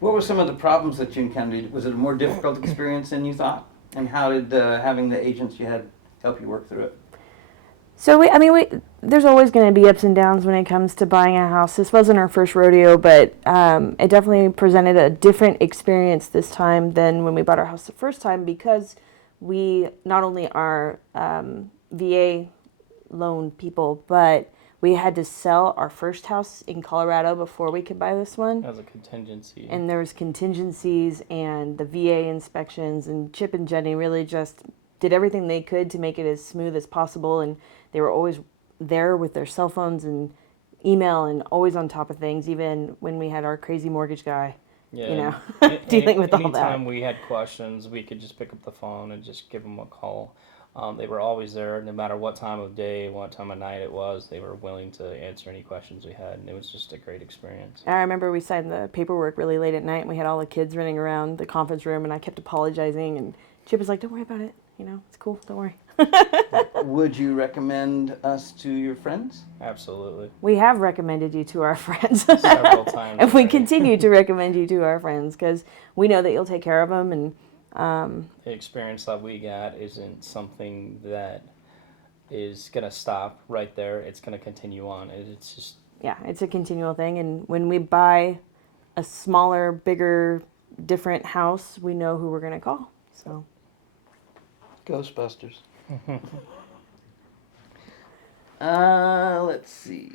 What were some of the problems that you encountered? Was it a more difficult experience than you thought? And how did having the agents you had help you work through it? So there's always going to be ups and downs when it comes to buying a house. This wasn't our first rodeo, but it definitely presented a different experience this time than when we bought our house the first time, because we not only are VA loan people, but we had to sell our first house in Colorado before we could buy this one. As a contingency. And there was contingencies and the VA inspections, and Chip and Jenny really just did everything they could to make it as smooth as possible, and they were always there with their cell phones and email and always on top of things, even when we had our crazy mortgage guy, Yeah, dealing with all that. anytime we had questions, we could just pick up the phone and just give them a call. They were always there, no matter what time of day, what time of night it was. They were willing to answer any questions we had, and it was just a great experience. I remember we signed the paperwork really late at night, and we had all the kids running around the conference room, and I kept apologizing, and Chip was like, "Don't worry about it. It's cool. Don't worry." Would you recommend us to your friends? Absolutely. We have recommended you to our friends Several times. and we already. continue to recommend you to our friends because we know that you'll take care of them. And The experience that we got isn't something that is going to stop right there. It's going to continue on. It's just... Yeah, it's a continual thing. And when we buy a smaller, bigger, different house, we know who we're going to call. So, Ghostbusters. Let's see.